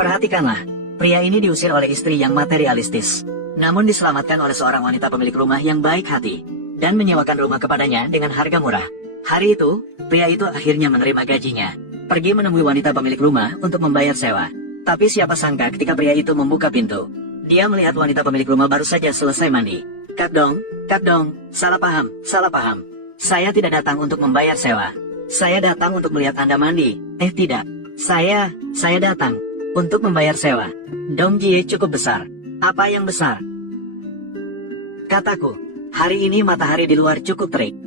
Perhatikanlah, pria ini diusir oleh istri yang materialistis, namun diselamatkan oleh seorang wanita pemilik rumah yang baik hati, dan menyewakan rumah kepadanya dengan harga murah. Hari itu, pria itu akhirnya menerima gajinya, pergi menemui wanita pemilik rumah untuk membayar sewa. Tapi siapa sangka ketika pria itu membuka pintu, dia melihat wanita pemilik rumah baru saja selesai mandi. Kak Dong, salah paham. Saya tidak datang untuk membayar sewa. Saya datang untuk melihat Anda mandi. Tidak. Saya datang untuk membayar sewa. Dong Jie cukup besar. Apa yang besar? Kataku, hari ini matahari di luar cukup terik.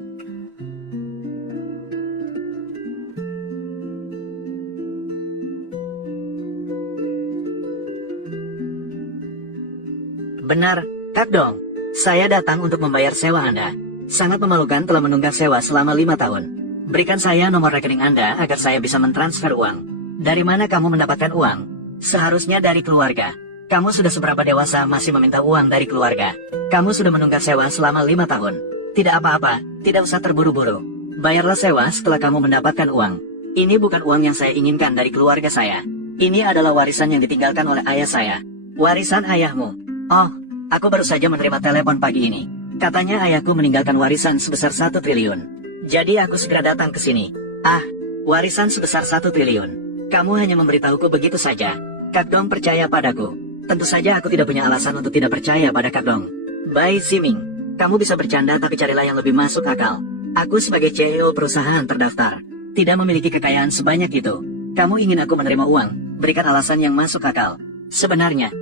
Benar, Kak Dong. Saya datang untuk membayar sewa Anda. Sangat memalukan telah menunggak sewa selama 5 tahun. Berikan saya nomor rekening Anda agar saya bisa mentransfer uang. Dari mana kamu mendapatkan uang? Seharusnya dari keluarga. Kamu sudah seberapa dewasa masih meminta uang dari keluarga? Kamu sudah menunggak sewa selama 5 tahun. Tidak apa-apa, tidak usah terburu-buru. Bayarlah sewa setelah kamu mendapatkan uang. Ini bukan uang yang saya inginkan dari keluarga saya. Ini adalah warisan yang ditinggalkan oleh ayah saya. Warisan ayahmu? Oh, aku baru saja menerima telepon pagi ini. Katanya ayahku meninggalkan warisan sebesar 1 triliun. Jadi aku segera datang ke sini. Warisan sebesar 1 triliun. Kamu hanya memberitahuku begitu saja. Kak Dong percaya padaku. Tentu saja aku tidak punya alasan untuk tidak percaya pada Kak Dong. Bai Ziming, kamu bisa bercanda tapi carilah yang lebih masuk akal. Aku sebagai CEO perusahaan terdaftar, tidak memiliki kekayaan sebanyak itu. Kamu ingin aku menerima uang, berikan alasan yang masuk akal. Sebenarnya,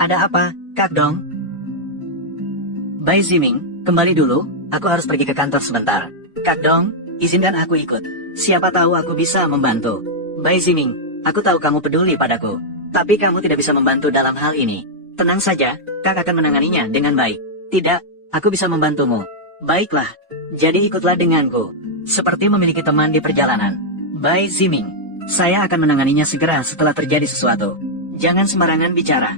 ada apa, Kak Dong? Bai Ziming, kembali dulu, aku harus pergi ke kantor sebentar. Kak Dong, izinkan aku ikut. Siapa tahu aku bisa membantu. Bai Ziming, aku tahu kamu peduli padaku. Tapi kamu tidak bisa membantu dalam hal ini. Tenang saja, Kak akan menanganinya dengan baik. Tidak, aku bisa membantumu. Baiklah, jadi ikutlah denganku. Seperti memiliki teman di perjalanan. Bai Ziming, saya akan menanganinya segera setelah terjadi sesuatu. Jangan sembarangan bicara.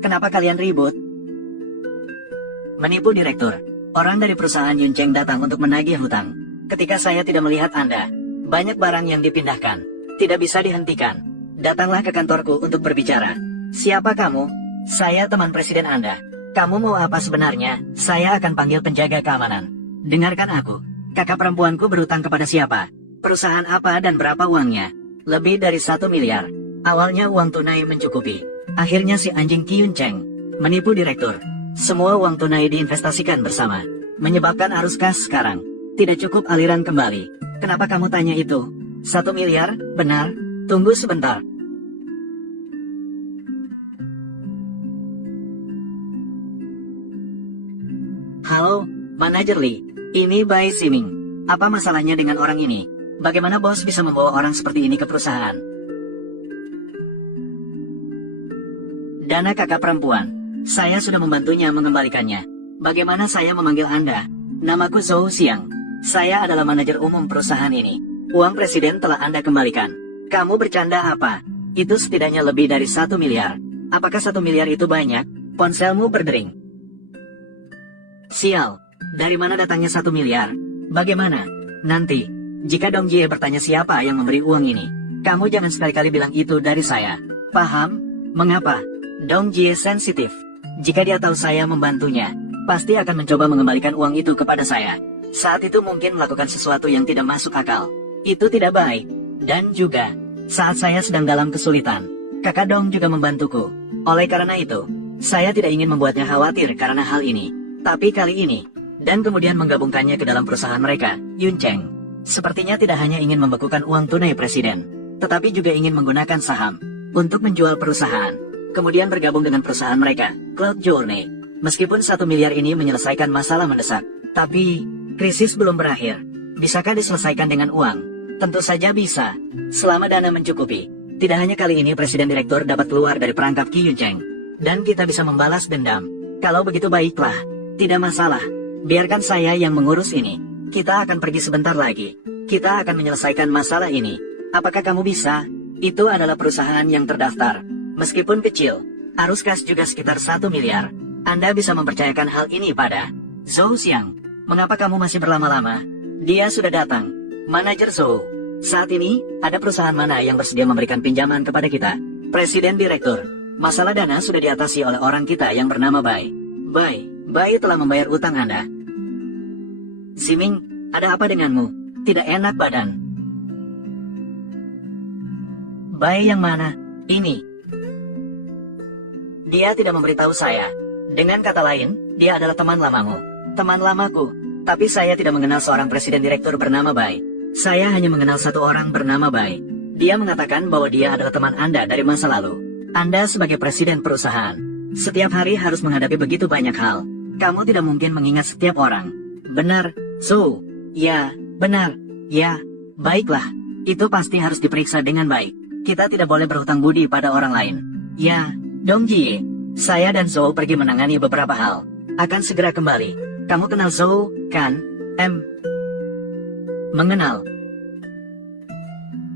Kenapa kalian ribut? Menipu direktur. Orang dari perusahaan Yuncheng datang untuk menagih hutang. Ketika saya tidak melihat Anda, banyak barang yang dipindahkan. Tidak bisa dihentikan. Datanglah ke kantorku untuk berbicara. Siapa kamu? Saya teman presiden Anda. Kamu mau apa sebenarnya? Saya akan panggil penjaga keamanan. Dengarkan aku. Kakak perempuanku berutang kepada siapa? Perusahaan apa dan berapa uangnya? Lebih dari 1 miliar. Awalnya uang tunai mencukupi. Akhirnya si anjing Ki Yuncheng menipu direktur. Semua uang tunai diinvestasikan bersama, menyebabkan arus kas sekarang tidak cukup aliran kembali. Kenapa kamu tanya itu? 1 miliar, benar? Tunggu sebentar. Halo, Manajer Lee. Ini Bai Ziming. Apa masalahnya dengan orang ini? Bagaimana bos bisa membawa orang seperti ini ke perusahaan? Dana kakak perempuan. Saya sudah membantunya mengembalikannya. Bagaimana saya memanggil Anda? Namaku Zhou Xiang. Saya adalah manajer umum perusahaan ini. Uang presiden telah Anda kembalikan. Kamu bercanda apa? Itu setidaknya lebih dari 1 miliar. Apakah 1 miliar itu banyak? Ponselmu berdering. Sial. Dari mana datangnya 1 miliar? Bagaimana? Nanti, jika Dong Jie bertanya siapa yang memberi uang ini, kamu jangan sekali-kali bilang itu dari saya. Paham? Mengapa? Dong Jie sensitif. Jika dia tahu saya membantunya, pasti akan mencoba mengembalikan uang itu kepada saya. Saat itu mungkin melakukan sesuatu yang tidak masuk akal. Itu tidak baik. Dan juga, saat saya sedang dalam kesulitan, kakak Dong juga membantuku. Oleh karena itu, saya tidak ingin membuatnya khawatir karena hal ini. Tapi kali ini, dan kemudian menggabungkannya ke dalam perusahaan mereka, Yuncheng. Sepertinya tidak hanya ingin membekukan uang tunai presiden, tetapi juga ingin menggunakan saham untuk menjual perusahaan. Kemudian bergabung dengan perusahaan mereka, Cloud Journey. Meskipun 1 miliar ini menyelesaikan masalah mendesak, tapi krisis belum berakhir. Bisakah diselesaikan dengan uang? Tentu saja bisa, selama dana mencukupi. Tidak hanya kali ini presiden direktur dapat keluar dari perangkap Ki Yuncheng, dan kita bisa membalas dendam. Kalau begitu baiklah, tidak masalah. Biarkan saya yang mengurus ini. Kita akan pergi sebentar lagi. Kita akan menyelesaikan masalah ini. Apakah kamu bisa? Itu adalah perusahaan yang terdaftar. Meskipun kecil, arus kas juga sekitar 1 miliar. Anda bisa mempercayakan hal ini pada Zhou Xiang, mengapa kamu masih berlama-lama? Dia sudah datang. Manajer Zhou. Saat ini, ada perusahaan mana yang bersedia memberikan pinjaman kepada kita? Presiden Direktur. Masalah dana sudah diatasi oleh orang kita yang bernama Bai. Bai telah membayar utang Anda. Ziming, ada apa denganmu? Tidak enak badan. Bai yang mana? Ini. Dia tidak memberitahu saya. Dengan kata lain, dia adalah teman lamamu. Teman lamaku. Tapi saya tidak mengenal seorang presiden direktur bernama Bai. Saya hanya mengenal satu orang bernama Bai. Dia mengatakan bahwa dia adalah teman Anda dari masa lalu. Anda sebagai presiden perusahaan, setiap hari harus menghadapi begitu banyak hal. Kamu tidak mungkin mengingat setiap orang. Benar, Zhou. Ya, benar. Ya, baiklah. Itu pasti harus diperiksa dengan baik. Kita tidak boleh berhutang budi pada orang lain. Ya, Dong Jie. Saya dan Zhou pergi menangani beberapa hal. Akan segera kembali. Kamu kenal Zhou, kan? Mengenal.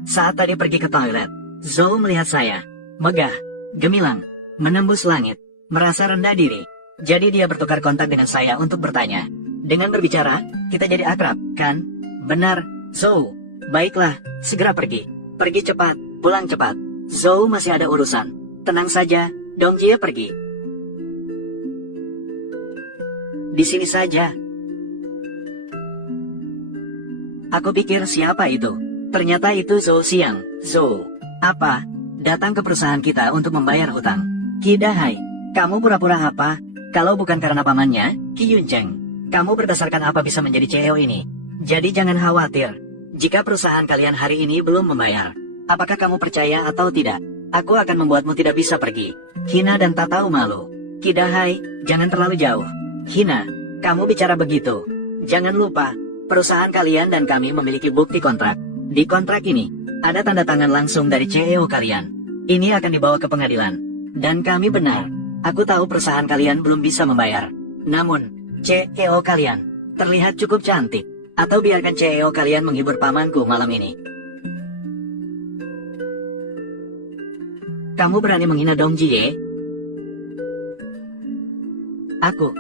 Saat tadi pergi ke toilet, Zhou melihat saya. Megah, gemilang, menembus langit, merasa rendah diri. Jadi dia bertukar kontak dengan saya untuk bertanya. Dengan berbicara, kita jadi akrab, kan? Benar, Zhou. Baiklah, segera pergi. Pergi cepat, pulang cepat. Zhou masih ada urusan. Tenang saja, Dong Jie pergi. Di sini saja. Aku pikir siapa itu? Ternyata itu Zhou Xiang. Zhou. Apa? Datang ke perusahaan kita untuk membayar hutang. Kidahai, kamu pura-pura apa? Kalau bukan karena pamannya, Qi Yuncheng. Kamu berdasarkan apa bisa menjadi CEO ini? Jadi jangan khawatir. Jika perusahaan kalian hari ini belum membayar, apakah kamu percaya atau tidak? Aku akan membuatmu tidak bisa pergi. Hina dan tak tahu malu. Kidahai, jangan terlalu jauh. Hina, kamu bicara begitu. Jangan lupa, perusahaan kalian dan kami memiliki bukti kontrak. Di kontrak ini, ada tanda tangan langsung dari CEO kalian. Ini akan dibawa ke pengadilan. Dan kami benar. Aku tahu perusahaan kalian belum bisa membayar. Namun, CEO kalian terlihat cukup cantik. Atau biarkan CEO kalian menghibur pamanku malam ini. Kamu berani menghina Dong Jie? Aku.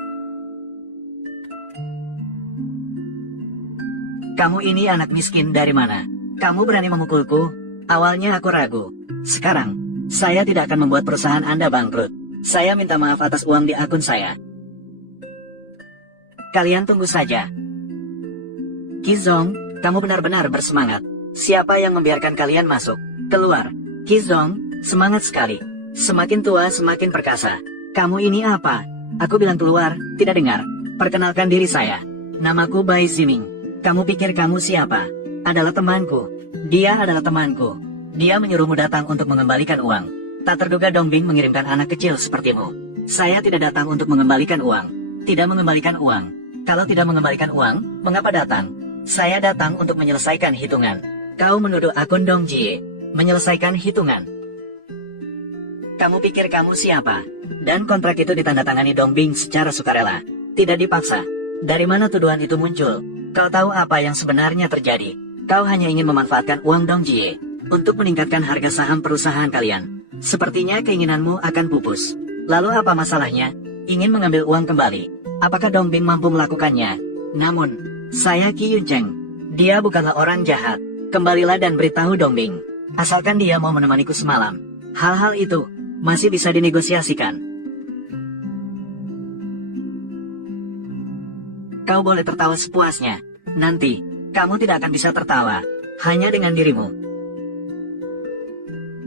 Kamu ini anak miskin dari mana? Kamu berani memukulku? Awalnya aku ragu. Sekarang, saya tidak akan membuat perusahaan Anda bangkrut. Saya minta maaf atas uang di akun saya. Kalian tunggu saja. Qizong, kamu benar-benar bersemangat. Siapa yang membiarkan kalian masuk? Keluar. Qizong, semangat sekali. Semakin tua semakin perkasa. Kamu ini apa? Aku bilang keluar, tidak dengar. Perkenalkan diri saya. Namaku Bai Ziming. Kamu pikir kamu siapa? Adalah temanku. Dia adalah temanku. Dia menyuruhmu datang untuk mengembalikan uang. Tak terduga Dongbing mengirimkan anak kecil sepertimu. Saya tidak datang untuk mengembalikan uang. Tidak mengembalikan uang. Kalau tidak mengembalikan uang, mengapa datang? Saya datang untuk menyelesaikan hitungan. Kau menuduh akun Dong Jie. Menyelesaikan hitungan. Kamu pikir kamu siapa? Dan kontrak itu ditandatangani Dongbing secara sukarela. Tidak dipaksa. Dari mana tuduhan itu muncul? Kau tahu apa yang sebenarnya terjadi? Kau hanya ingin memanfaatkan uang Dong Jie untuk meningkatkan harga saham perusahaan kalian. Sepertinya keinginanmu akan pupus. Lalu apa masalahnya? Ingin mengambil uang kembali. Apakah Dongbing mampu melakukannya? Namun, saya Qi Yuncheng. Dia bukanlah orang jahat. Kembalilah dan beritahu Dongbing. Asalkan dia mau menemaniku semalam. Hal-hal itu masih bisa dinegosiasikan. Kau boleh tertawa sepuasnya. Nanti, kamu tidak akan bisa tertawa. Hanya dengan dirimu.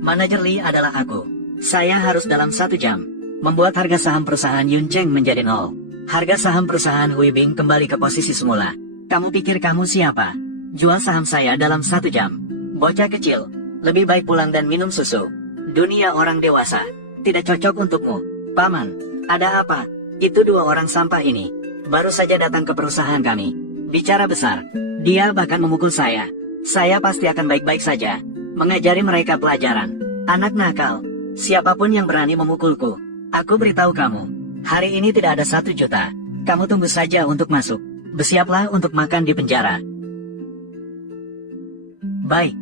Manajer Li adalah aku. Saya harus dalam 1 jam membuat harga saham perusahaan Yuncheng menjadi 0. Harga saham perusahaan Huibing kembali ke posisi semula. Kamu pikir kamu siapa? Jual saham saya dalam 1 jam. Bocah kecil, lebih baik pulang dan minum susu. Dunia orang dewasa, tidak cocok untukmu. Paman, ada apa? Itu 2 orang sampah ini. Baru saja datang ke perusahaan kami. Bicara besar. Dia bahkan memukul saya. Saya pasti akan baik-baik saja. Mengajari mereka pelajaran. Anak nakal. Siapapun yang berani memukulku. Aku beritahu kamu. Hari ini tidak ada 1 juta. Kamu tunggu saja untuk masuk. Bersiaplah untuk makan di penjara. Baik.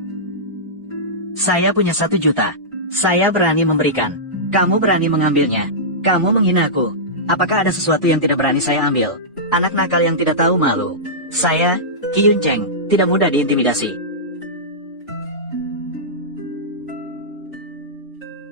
Saya punya 1 juta. Saya berani memberikan. Kamu berani mengambilnya. Kamu menghinaku. Apakah ada sesuatu yang tidak berani saya ambil? Anak nakal yang tidak tahu malu. Saya, Qi Yuncheng, tidak mudah diintimidasi.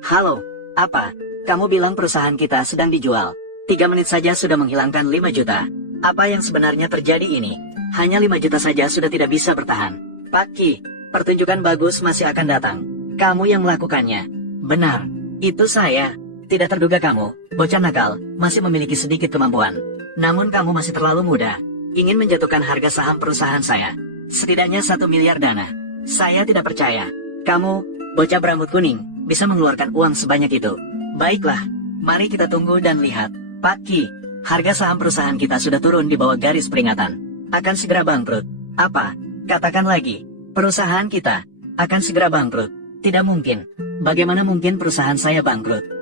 Halo, apa? Kamu bilang perusahaan kita sedang dijual. 3 menit saja sudah menghilangkan 5 juta. Apa yang sebenarnya terjadi ini? Hanya 5 juta saja sudah tidak bisa bertahan. Pak Qi, pertunjukan bagus masih akan datang. Kamu yang melakukannya. Benar, itu saya. Tidak terduga kamu, bocah nakal, masih memiliki sedikit kemampuan. Namun kamu masih terlalu muda, ingin menjatuhkan harga saham perusahaan saya. Setidaknya 1 miliar dana. Saya tidak percaya. Kamu, bocah berambut kuning, bisa mengeluarkan uang sebanyak itu. Baiklah, mari kita tunggu dan lihat. Pak Qi, harga saham perusahaan kita sudah turun di bawah garis peringatan. Akan segera bangkrut. Apa? Katakan lagi. Perusahaan kita akan segera bangkrut. Tidak mungkin. Bagaimana mungkin perusahaan saya bangkrut?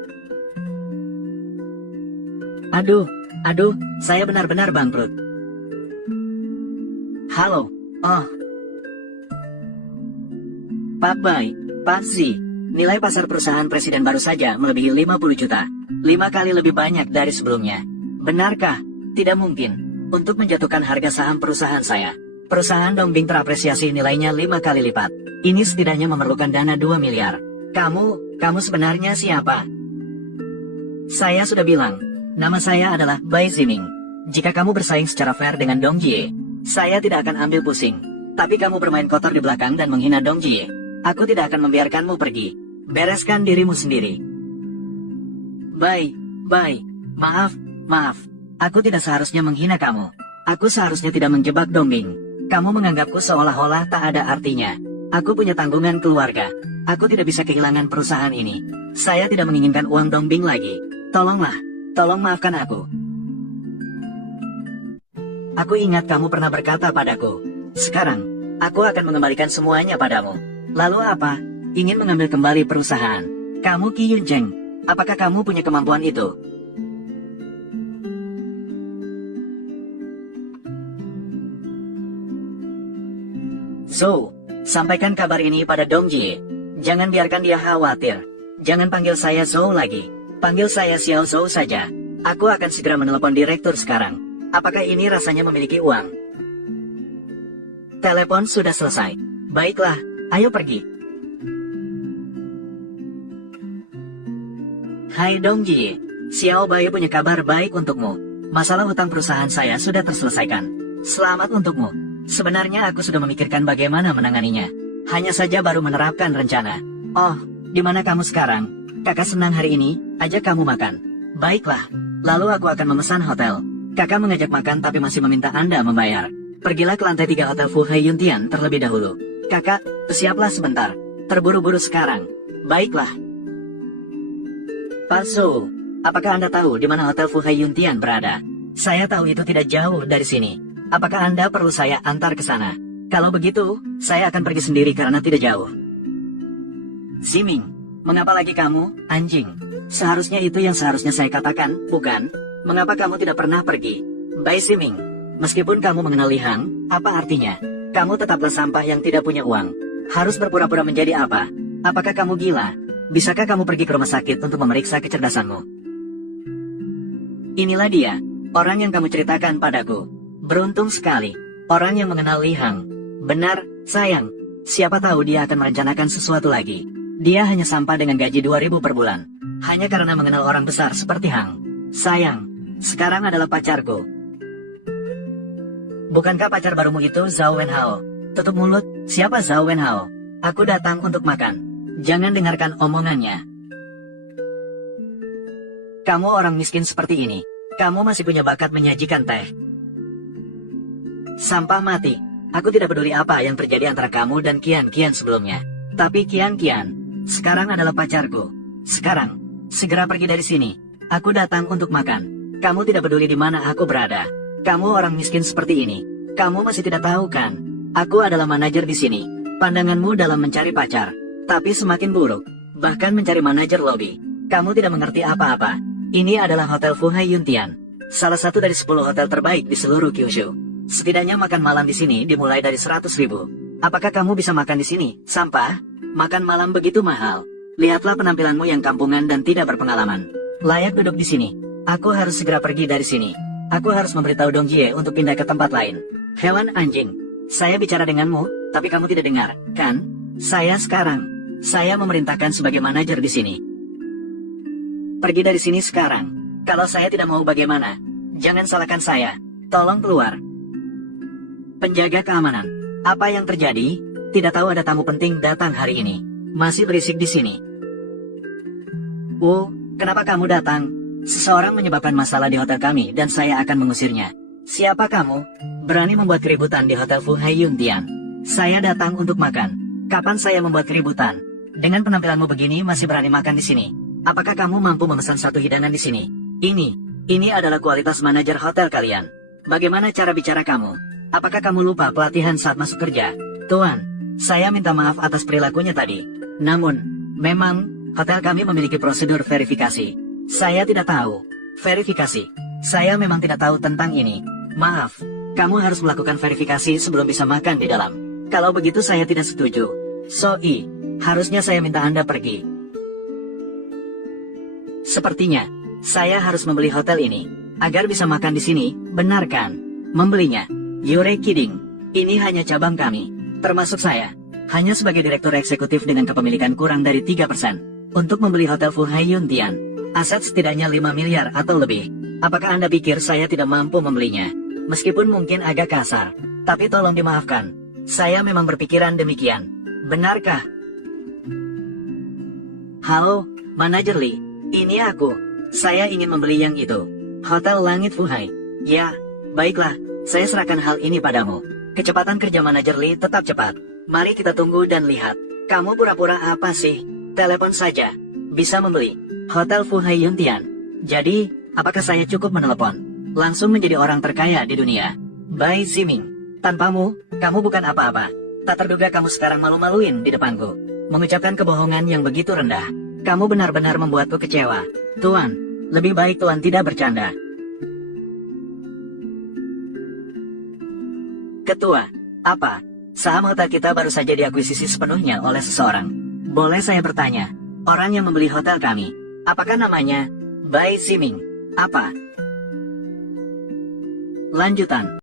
Aduh, saya benar-benar bangkrut. Halo, Pak Bai, Pak Zi, nilai pasar perusahaan presiden baru saja melebihi 50 juta. 5 kali lebih banyak dari sebelumnya. Benarkah? Tidak mungkin. Untuk menjatuhkan harga saham perusahaan saya, perusahaan Dongbing terapresiasi nilainya 5 kali lipat. Ini setidaknya memerlukan dana 2 miliar. Kamu sebenarnya siapa? Saya sudah bilang. Nama saya adalah Bai Ziming. Jika kamu bersaing secara fair dengan Dong Jie, saya tidak akan ambil pusing. Tapi kamu bermain kotor di belakang dan menghina Dong Jie. Aku tidak akan membiarkanmu pergi. Bereskan dirimu sendiri. Bai, maaf. Aku tidak seharusnya menghina kamu. Aku seharusnya tidak menjebak Dongbing. Kamu menganggapku seolah-olah tak ada artinya. Aku punya tanggungan keluarga. Aku tidak bisa kehilangan perusahaan ini. Saya tidak menginginkan uang Dongbing lagi. Tolong maafkan aku. Aku ingat kamu pernah berkata padaku. Sekarang, aku akan mengembalikan semuanya padamu. Lalu apa? Ingin mengambil kembali perusahaan. Kamu Qi Yuncheng, apakah kamu punya kemampuan itu? So, sampaikan kabar ini pada Dong Jie. Jangan biarkan dia khawatir. Jangan panggil saya Zhou lagi. Panggil saya Xiao Zhou saja. Aku akan segera menelepon direktur sekarang. Apakah ini rasanya memiliki uang? Telepon sudah selesai. Baiklah, ayo pergi. Hai Dong Jie. Xiao Bai punya kabar baik untukmu. Masalah hutang perusahaan saya sudah terselesaikan. Selamat untukmu. Sebenarnya aku sudah memikirkan bagaimana menanganinya. Hanya saja baru menerapkan rencana. Oh, di mana kamu sekarang? Kakak senang hari ini, ajak kamu makan. Baiklah, lalu aku akan memesan hotel. Kakak mengajak makan tapi masih meminta Anda membayar. Pergilah ke lantai 3 Hotel Fu Hai Yuntian terlebih dahulu. Kakak, siaplah sebentar. Terburu-buru sekarang. Baiklah. Pak Zhou, apakah Anda tahu di mana Hotel Fu Hai Yuntian berada? Saya tahu itu tidak jauh dari sini. Apakah Anda perlu saya antar ke sana? Kalau begitu, saya akan pergi sendiri karena tidak jauh. Ziming, mengapa lagi kamu, anjing? Seharusnya itu yang seharusnya saya katakan, bukan? Mengapa kamu tidak pernah pergi? Bai Ziming, meskipun kamu mengenal Li Hang, apa artinya? Kamu tetaplah sampah yang tidak punya uang. Harus berpura-pura menjadi apa? Apakah kamu gila? Bisakah kamu pergi ke rumah sakit untuk memeriksa kecerdasanmu? Inilah dia, orang yang kamu ceritakan padaku. Beruntung sekali, orang yang mengenal Li Hang. Benar, sayang. Siapa tahu dia akan merencanakan sesuatu lagi. Dia hanya sampah dengan gaji 2.000 per bulan. Hanya karena mengenal orang besar seperti Hang. Sayang, sekarang adalah pacarku. Bukankah pacar barumu itu Zhao Wenhao? Tutup mulut, siapa Zhao Wenhao? Aku datang untuk makan. Jangan dengarkan omongannya. Kamu orang miskin seperti ini. Kamu masih punya bakat menyajikan teh. Sampah mati. Aku tidak peduli apa yang terjadi antara kamu dan Kian sebelumnya. Tapi Kian, sekarang adalah pacarku. Sekarang, segera pergi dari sini. Aku datang untuk makan. Kamu tidak peduli di mana aku berada. Kamu orang miskin seperti ini. Kamu masih tidak tahu kan? Aku adalah manajer di sini. Pandanganmu dalam mencari pacar, tapi semakin buruk. Bahkan mencari manajer lobi. Kamu tidak mengerti apa-apa. Ini adalah Hotel Fu Hai Yuntian. Salah satu dari 10 hotel terbaik di seluruh Kyushu. Setidaknya makan malam di sini dimulai dari 100.000. Apakah kamu bisa makan di sini, sampah? Makan malam begitu mahal. Lihatlah penampilanmu yang kampungan dan tidak berpengalaman. Layak duduk di sini. Aku harus segera pergi dari sini. Aku harus memberitahu Dong Jie untuk pindah ke tempat lain. Hewan anjing. Saya bicara denganmu, tapi kamu tidak dengar, kan? Saya memerintahkan sebagai manajer di sini. Pergi dari sini sekarang. Kalau saya tidak mau bagaimana? Jangan salahkan saya. Tolong keluar. Penjaga keamanan. Apa yang terjadi? Tidak tahu ada tamu penting datang hari ini. Masih berisik di sini. Kenapa kamu datang? Seseorang menyebabkan masalah di hotel kami dan saya akan mengusirnya. Siapa kamu? Berani membuat keributan di hotel Fu Hai Yun Tian. Saya datang untuk makan. Kapan saya membuat keributan? Dengan penampilanmu begini masih berani makan di sini. Apakah kamu mampu memesan satu hidangan di sini? Ini adalah kualitas manajer hotel kalian. Bagaimana cara bicara kamu? Apakah kamu lupa pelatihan saat masuk kerja? Tuan, saya minta maaf atas perilakunya tadi. Namun, memang, hotel kami memiliki prosedur verifikasi. Saya tidak tahu. Verifikasi. Saya memang tidak tahu tentang ini. Maaf, kamu harus melakukan verifikasi sebelum bisa makan di dalam. Kalau begitu saya tidak setuju. Harusnya saya minta Anda pergi. Sepertinya, saya harus membeli hotel ini, agar bisa makan di sini, benar kan? Membelinya. You're kidding. Ini hanya cabang kami, termasuk saya. Hanya sebagai direktur eksekutif dengan kepemilikan kurang dari 3%. Untuk membeli hotel Fu Hai Yun Tian. Aset setidaknya 5 miliar atau lebih. Apakah Anda pikir saya tidak mampu membelinya? Meskipun mungkin agak kasar, tapi tolong dimaafkan. Saya memang berpikiran demikian. Benarkah? Halo, Manajer Lee. Ini aku. Saya ingin membeli yang itu. Hotel Langit Fu Hai. Ya, baiklah. Saya serahkan hal ini padamu. Kecepatan kerja Manajer Lee tetap cepat. Mari kita tunggu dan lihat. Kamu pura-pura apa sih? Telepon saja. Bisa membeli Hotel Fu Hai Yun Tian. Jadi, apakah saya cukup menelepon? Langsung menjadi orang terkaya di dunia. Bai Ziming. Tanpamu, kamu bukan apa-apa. Tak terduga kamu sekarang malu-maluin di depanku. Mengucapkan kebohongan yang begitu rendah. Kamu benar-benar membuatku kecewa. Tuan, lebih baik Tuan tidak bercanda. Ketua, apa? Saham hotel kita baru saja diakuisisi sepenuhnya oleh seseorang. Boleh saya bertanya, orang yang membeli hotel kami, apakah namanya Bai Ziming? Apa? Lanjutan.